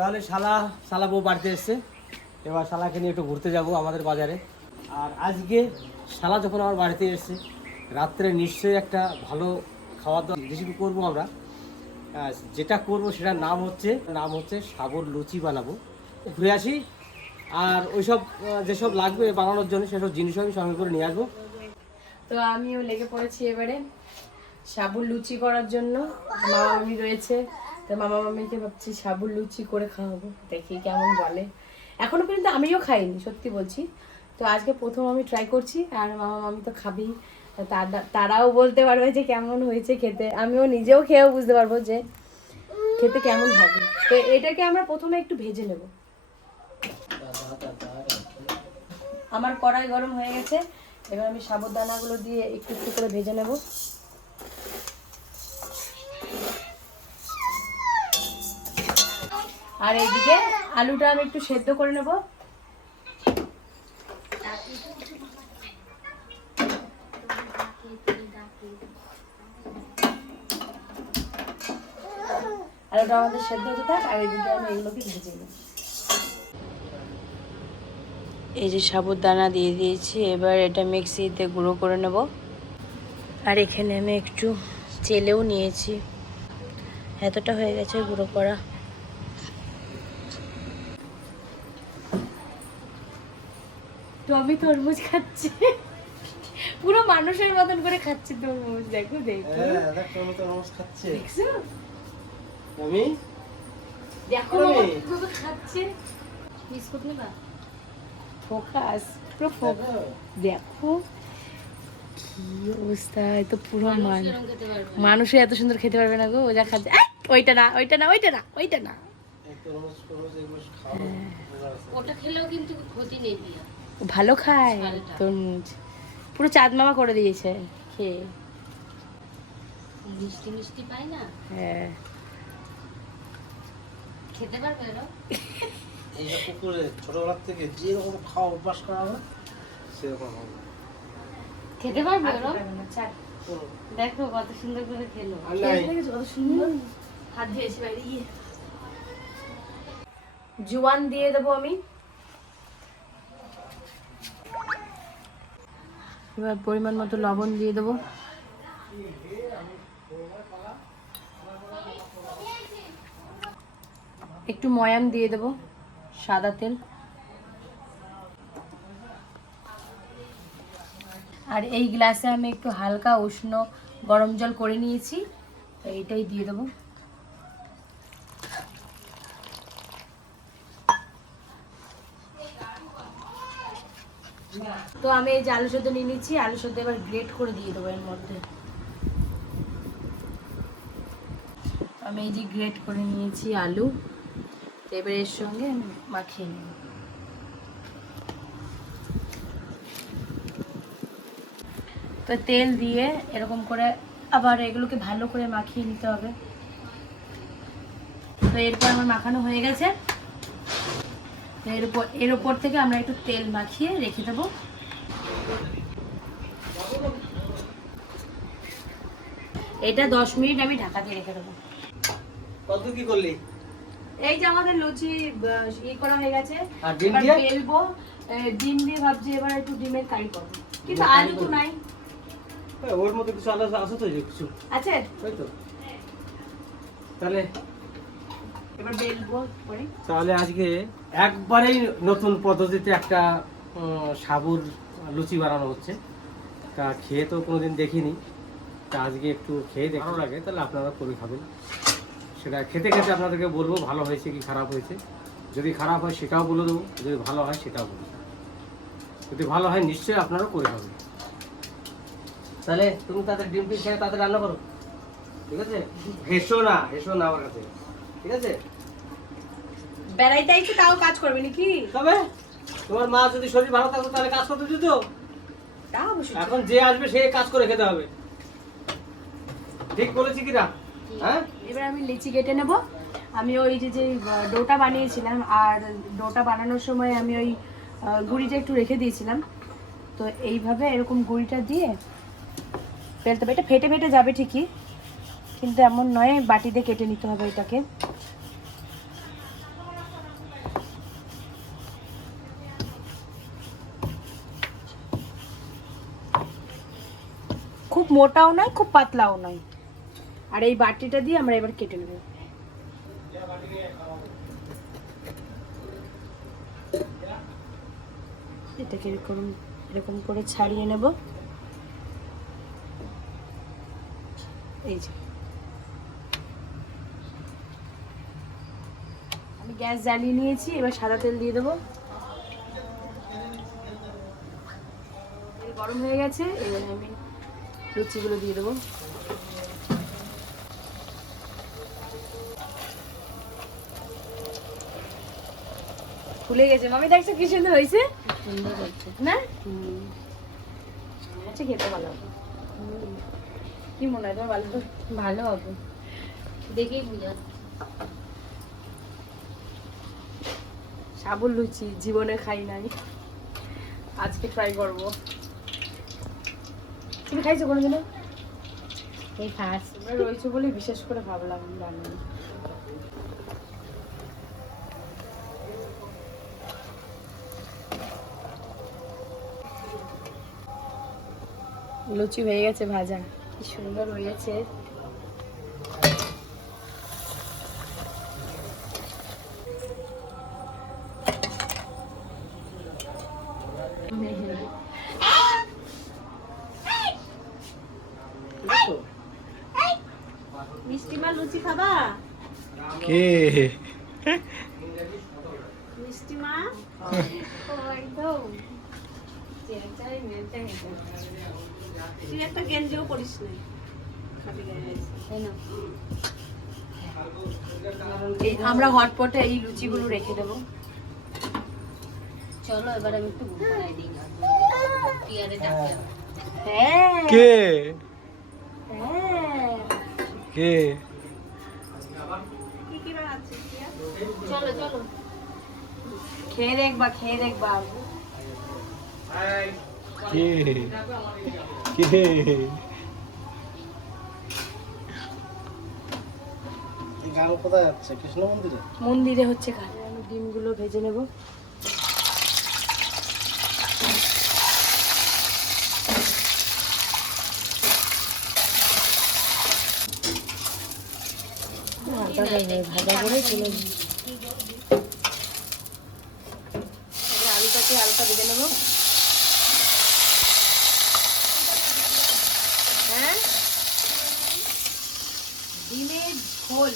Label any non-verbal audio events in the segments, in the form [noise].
তাহলে শালা শালা বউ বাড়িতে এসছে। এবার শালাকে নিয়ে একটু ঘুরতে যাব আমাদের বাজারে। আর আজকে শালা যখন আমার বাড়িতে এসছে, রাত্রে নিশ্চয়ই একটা ভালো খাওয়া দাওয়া রেসিপি করব আমরা। যেটা করব সেটার নাম হচ্ছে নাম হচ্ছে সাবর লুচি বানাবো। ঘুরে আসি। আর ওইসব যেসব লাগবে বানানোর জন্য সেসব জিনিসও আমি সঙ্গে করে নিয়ে আসব। তো আমিও লেগে পড়েছি এবারে। সাবুর লুচি করার জন্য। মামি রয়েছে। তো মামা মামিকে ভাবছি সাবুর লুচি করে খাওয়াবো, দেখি কেমন বলে। এখনও পর্যন্ত আমিও খাইনি, সত্যি বলছি। তো আজকে প্রথম আমি ট্রাই করছি, আর মামা মামি তো তারা- তারাও বলতে পারবে যে কেমন হয়েছে খেতে। আমিও নিজেও খেয়েও বুঝতে পারব যে খেতে কেমন হবে। তো এটাকে আমরা প্রথমে একটু ভেজে নেব। আমার কড়াই গরম হয়ে গেছে, এবার আমি সাবুদানাগুলো দিয়ে একটু একটু করে ভেজে নেব। আর এইদিকে আলুটা আমি একটু সেদ্ধ করে নেব। আলুটা আমাদের সেদ্ধ হতে থাক, আর এইদিকে আমি এগুলোকে ভেজে নিই এই যে সাবুদানা দিয়ে দিয়েছি, এবার এটা মিক্সিতে গুঁড়ো করে নেব। আর এখানে আমি একটু চেলেও নিয়েছি। এতটা হয়ে গেছে গুঁড়ো করা। টমি তরমুজ খাচ্ছে। পুরো মানুষের মতন করে খাচ্ছে তরমুজ দেখো দেখো। খাচ্ছে। দেখছ? আমি দেখো টমি। কীভাবে খাচ্ছে। বিস্কুট নেবা? ফোকাস পুরো ফোকাস দেখো। কি অবস্থা তো পুরো মান মানুষে এত সুন্দর খেতে পারবে না গো ও যা খাচ্ছে। ওইটা না ওইটা না ওইটা না ওইটা না। ওটা খেলেও কিন্তু ক্ষতি নেই ভালো খায়? তরমুজ পুরো চাঁদ মামা করে দিয়েছে খেয়ে। মিষ্টি মিষ্টি পাই না? হ্যাঁ। খেতে পারবে এরা এইটা কুকুরে ছোটবেলার থেকে যেরকম খাওয়া অভ্যাস করা হবে সেরকম হবে। খেতে পারবে এরা দেখো কত সুন্দর করে খেলো। কত সুন্দর? হাত ধুয়েছি বাইরে গিয়ে। জোয়ান দিয়ে দেবো আমি। এবার পরিমাণ মতো লবণ দিয়ে দেবো। একটু ময়াম দিয়ে দেবো, সাদা তেল। আর এই গ্লাসে আমি একটু হালকা উষ্ণ গরম জল করে নিয়েছি এইটাই দিয়ে দেবো। তো আমি এই যে আলু সেদ্ধ নিয়ে নিচ্ছি, আলু সেদ্ধ এবার গ্রেট করে দিয়ে দেবো এর মধ্যে। আমি এই যে গ্রেট করে নিয়েছি আলু, তো এবার এর সঙ্গে আমি মাখিয়ে নেব। তো তেল দিয়ে এরকম করে আবার এগুলোকে ভালো করে মাখিয়ে নিতে হবে। তো এরপর আমার মাখানো হয়ে গেছে। এর উপর এর উপর থেকে আমরা একটু তেল মাখিয়ে রেখে দেবো। এটা দশ মিনিট আমি ঢাকা দিয়ে রেখে দেবো। কত কি করলি? এই যে আমাদের লুচি ই করা হয়ে গেছে। এবার? বেলবো। ডিম দিয়ে ভাবছি এবার একটু ডিমের কারি করব। কিন্তু আলু তো নাই। হ্যাঁ, ওর মধ্যে কিছু আলাদা আছে তো কিছু? আছে? তাই তো। তাহলে? এবার বেলবো করে। তাহলে আজকে একবারেই নতুন পদ্ধতিতে একটা সাবুর লুচি বানানো হচ্ছে। তা খেয়ে তো কোনোদিন দেখিনি। তা আজকে একটু খেয়ে দেখানো লাগে। তাহলে আপনারা করে খাবেন। সেটা খেতে খেতে আপনাদেরকে বলব ভালো হয়েছে কি খারাপ হয়েছে। যদি খারাপ হয় সেটাও বলে দেবো যদি ভালো হয় সেটাও বলব যদি ভালো হয় নিশ্চয়ই আপনারাও করে খাবেন। তাহলে তুমি তাদের ডিম পিস খেয়ে তাদের রান্না করো। ঠিক আছে? হেসো না হেসো না আমার কাছে। ঠিক আছে? বেড়াইতে আইছে তাও কাজ করবে নাকি? তবে তোমার মা যদি শরীর ভালো থাকতো তাহলে কাজ করতে দিত। তা অবশ্যই। এখন যে আসবে সে কাজ করে খেতে হবে। ঠিক বলেছি কিনা? হ্যাঁ? এবার আমি লিচি কেটে নেব। আমি ওই যে যে ডোটা বানিয়েছিলাম আর ডোটা বানানোর সময় আমি ওই গুঁড়িটা একটু রেখে দিয়েছিলাম। তো এইভাবে এরকম গুঁড়িটা দিয়ে ফেলতে হবে। এটা ফেটে ফেটে যাবে ঠিকই কিন্তু এমন নয় বাটিতে কেটে নিতে হবে এটাকে মোটাও নয়, খুব পাতলাও নয়। আর এই বাটিটা দিয়ে আমরা এবার কেটে নেব। এটাকে এরকম এরকম করে ছাড়িয়ে নেব। এই যে। আমি গ্যাস জ্বালিয়ে নিয়েছি, এবার সাদা তেল দিয়ে দেবো। গরম হয়ে গেছে, এবার আমি লুচিগুলো দিয়ে দেবো। ফুলে গেছে। মামি দেখছ কি সুন্দর হয়েছে। সুন্দর হয়েছে। না? আচ্ছা খেতে ভালো হবে। কি মনে হয় তোমার ভালো? ভালো হবে। দেখেই বুঝা সাবুর লুচি জীবনে খাই নাই। আজকে ট্রাই করব। তুমি খাইছো কোনোদিনও? এই ফার্স্ট রয়েছে বলে বিশেষ করে ভাবলাম জানি লুচি হয়ে গেছে ভাজা। কি সুন্দর হয়েছে মিষ্টি মা লুচি খাবা কে মিষ্টি মা ও একদম চেঁচাই মেচাই তুই একটা গেঞ্জিও পরিস নাই এই আমরা হটপটে এই লুচিগুলো রেখে দেবো। চলো এবার আমি একটু ঘুম পাড়াই দিই। টিয়ারে ডাকে হ্যাঁ। কে? হ্যাঁ কে? চলো চলো। খেয়ে দেখবা খেয়ে দেখবা কে? কে? গান কোথায় যাচ্ছে কৃষ্ণ মন্দিরে? মন্দিরে হচ্ছে খালি আমি ডিমগুলো ভেজে নেব। ভাজা করে তুলে নিই। এবার আলুটাকে হালকা ভেজে নেব হ্যাঁ ডিমের ঝোল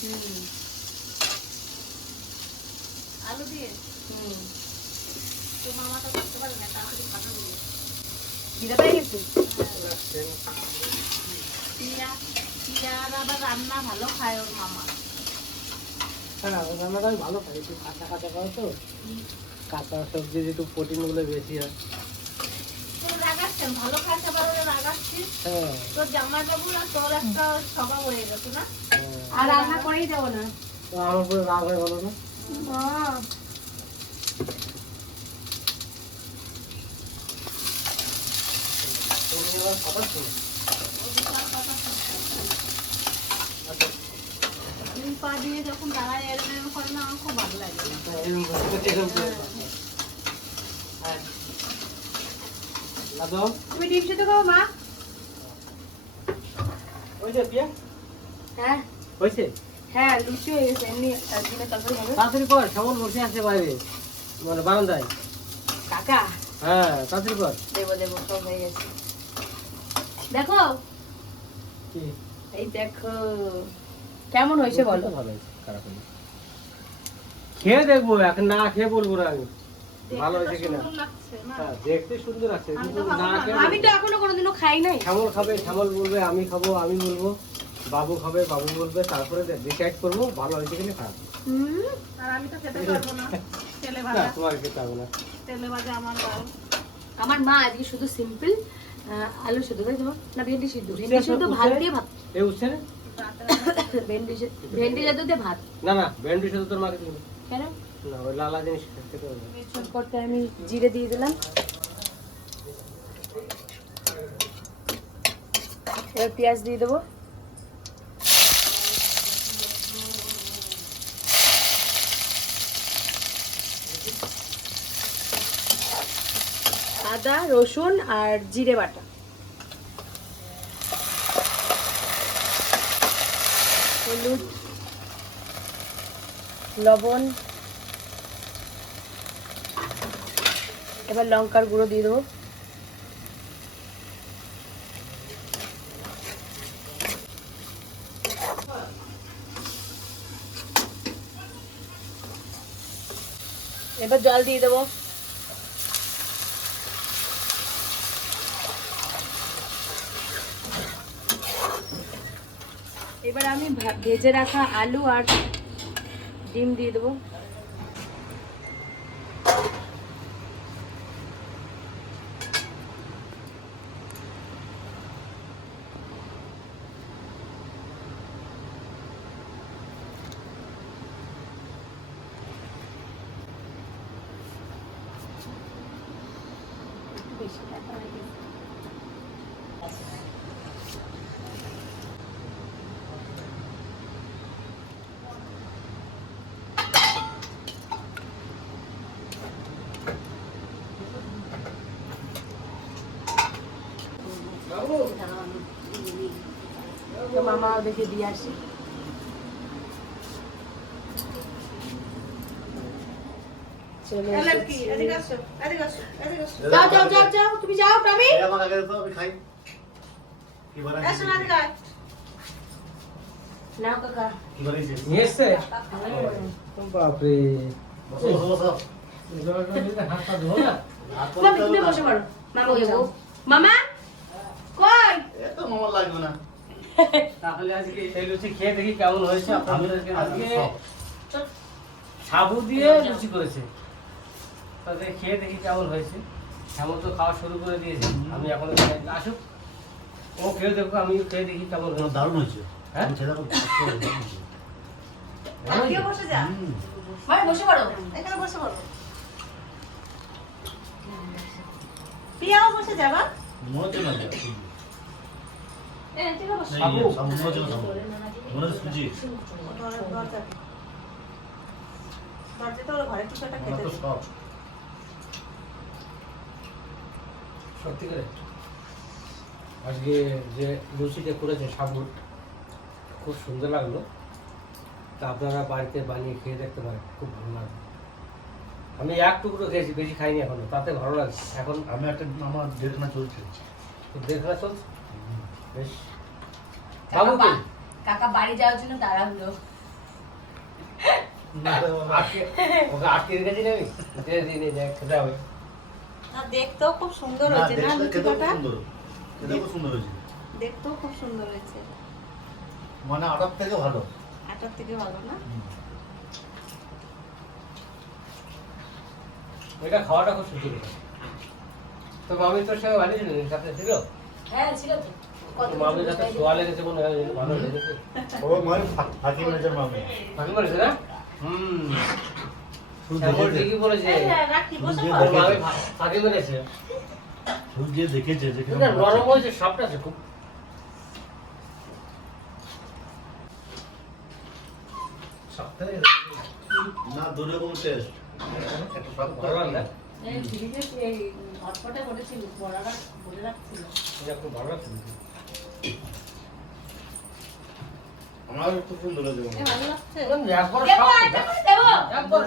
হুম। আলু দিয়ে? হুম। তো মামাটা করতে পারে না তাড়াতাড়ি ভালো দিয়ে খিদে পেয়ে গেছে? আবার রান্না ভালো খায় ওর মামা। হ্যাঁ রান্নাটা আমি ভালো একটু কাঁচা কাঁচা করে তো। কাঁচা সবজি একটু প্রোটিনগুলো বেশি হয়। ভালো রাগাচ্ছেন ভালো খাইতে পারো রাগাচ্ছিস তোর জামাই বাবু আর তোর একটা স্বভাব হয়ে গেছে না। আর রান্না করেই দেবো না। আমার পুরো রাগ হয়ে বলো না? তুমি আবার কথা শোনো দুই পা দিয়ে যখন দাঁড়ায় করে না আমার খুব ভালো লাগে এরকম করে, এরকম করে। হ্যাঁ। তুমি ডিম সিদ্ধ মা। হয়েছে পিয়া? হ্যাঁ। হয়েছে? হ্যাঁ লুচি হয়ে গেছে এমনি আহ, তরকারি হবে। তাড়াতাড়ি কর কেমন বসে আছে বাইরে মানে বারান্দায়। কাকা? হ্যাঁ তাড়াতাড়ি কর। দেবো দেবো সব হয়ে গেছে। দেখো। কি? এই দেখো। কেমন হয়েছে বলো? ভালো হয়েছে, খারাপ হয়নি। খেয়ে দেখব এখন না খেয়ে বলব না আমি। ভালো হয়েছে কিনা? হ্যাঁ দেখতে সুন্দর আছে কিন্তু না আমি তো এখনও কোনোদিনও খাই নাই। শ্যামল খাবে শ্যামল বলবে আমি খাব আমি বলব বাবু খাবে বাবু বলবে তারপরে ডিসাইড করব ভালো হয়েছে কিনা খারাপ হুম না তোমার খেতে হবে না। আমার মা আজকে শুধু সিম্পল আলু সিদ্ধ তাই তো না ভেন্ডি সিদ্ধ। ভেন্ডি সিদ্ধ ভাত দিয়ে ভাত। এ উঠছে না? ভেন্ডি ভেন্ডি সিদ্ধ দিয়ে ভাত। না না ভেন্ডি তোর মাকে কেন? আমি জিরে দিয়ে দিলাম। এবার পেঁয়াজ দিয়ে দেবো। আদা, রসুন আর জিরে বাটা। হলুদ, লবণ এবার লঙ্কার গুঁড়ো দিয়ে দেবো। এবার জল দিয়ে দেবো। এবার আমি ভেজে রাখা আলু আর ডিম দিয়ে দেবো। তো মামা দিয়ে আসি। যাও যাও যাও যাও তুমি যাও টামি নাও কাকা। নিয়ে এসছে? বাপরে। না? মামি বসে পড়ো মামা যাব মামা কই? তাহলে আজকে এই লুচি খেয়ে দেখি কেমন হয়েছে আপনাদেরকে আজকে সাবু দিয়ে লুচি করেছে। তাদের খেয়ে দেখি কেমন হয়েছে। এমন তো খাওয়া শুরু করে দিয়েছে। আমি এখন আসুক। ও খেয়ে দেখো আমি খেয়ে দেখি কেমন হয়েছে। দারুণ হয়েছে। হ্যাঁ? খেয়ে দেখো, [laughs] দারুণ হয়েছে। হুম। ভাই বসে পড়ো। মনে তো। সত্যি করে আজকে যে লুচিটা করেছে সাবুর খুব সুন্দর লাগল তা আপনারা বাড়িতে বানিয়ে খেয়ে দেখতে পারেন খুব ভালো লাগবে আমি এক টুকরো খেয়েছি বেশি খাইনি এখনও তাতে ভালো লাগছে এখন আমি একটা আমার দেড়খানা চলছে দেখা চলছে বেশ। বাবু কই? কাকা বাড়ি যাওয়ার জন্য দেখতেও খুব সুন্দর হয়েছে না লুচিটা। দেখতেও খুব সুন্দর হয়েছে। মানে আটার থেকে ভালো। আটার থেকে ভালো না? ওইটা খাওয়াটা খুব সুন্দর তো মামি তোর সঙ্গে ভালো সাথে ছিল? হ্যাঁ ছিল তো। কত মামির শোয়া লেগেছে মনে হয় ভালো লেগেছে। ও মানে ফাঁকি মেরেছে মামি বাকি বলেছে না? হুম। দেখেছে। নরম। হয়েছে আছে খুব। না দুরকম টেস্ট একটা শক্ত ভালো না? এই ফ্রিজে এই হটপটে করেছিল বড়াটা বলে রাখছিল। এটা খুব ভালো লাগছে আমার সুন্দর ভালো লাগছে। একবার দেবো একবার।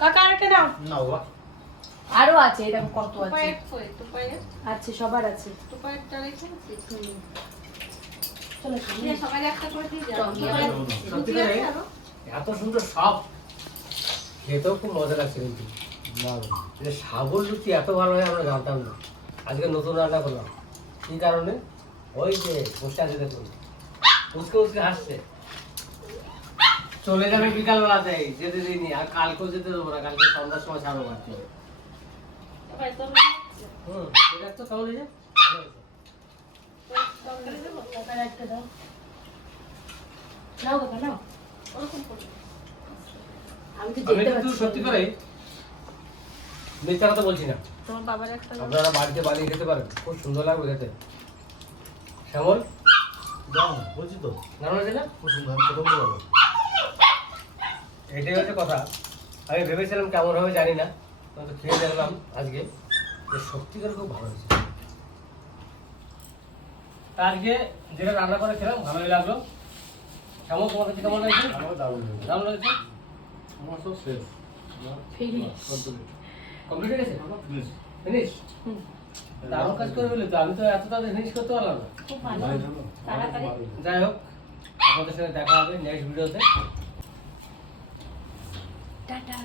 কাকা আরেকটা না বাবা আরও আছে এরকম কত আছে? আছে সবার আছে। আরও? এত সুন্দর সব খেতেও খুব মজা লাগছে কিন্তু। সাগর লুচি এত ভালো হয় আমরা জানতাম না। আজকে নতুন রান্না করলাম। কি কারণে? ওই যে বসে আছে দেখুন। উসকে উসকে হাসছে। চলে যাবে বিকালবেলাতে যেতে দিইনি আর কালকেও যেতে দেবো না কালকে সন্ধ্যার সময় ছাড়ো বাড়তে হবে হুম ঠিক আছে তো কেমন হয়েছে তরকারি দেবো কাকার একটা দাও নাও কাকা নাও ওরকম করে তো আমি যেতে কিন্তু পারছি সত্যি করে মিথ্যা কথা বলছি না। তোমার বাবার একটা দাও। আপনারা বাড়িতে বানিয়ে খেতে পারেন খুব সুন্দর লাগবে খেতে। শ্যামল? দারুণ, বলছি তো। দারুণ আছে না? খুব সুন্দর আমি খেতে এটাই হচ্ছে কথা। আমি ভেবেছিলাম কেমন হবে জানি না তো খেয়ে দেখলাম আজকে যে সত্যিকার খুব ভালো হয়েছে। তা আজকে যেটা রান্না করে খেলাম ভালোই লাগল। কেমন তোমার কাছে কেমন লাগছে আমার দারুণ লেগেছে। দারুণ লাগছে আমার সব শেষ। কমপ্লিট হয়ে গেছে. ফিনিশ দারুণ কাজ করে বলি তো আমি তো এত তাড়াতাড়ি জিনিস করতে পারলাম না। খুব ভালো তাড়াতাড়ি। যাই হোক আপনাদের সাথে দেখা হবে নেক্সট ভিডিওতে টাটা।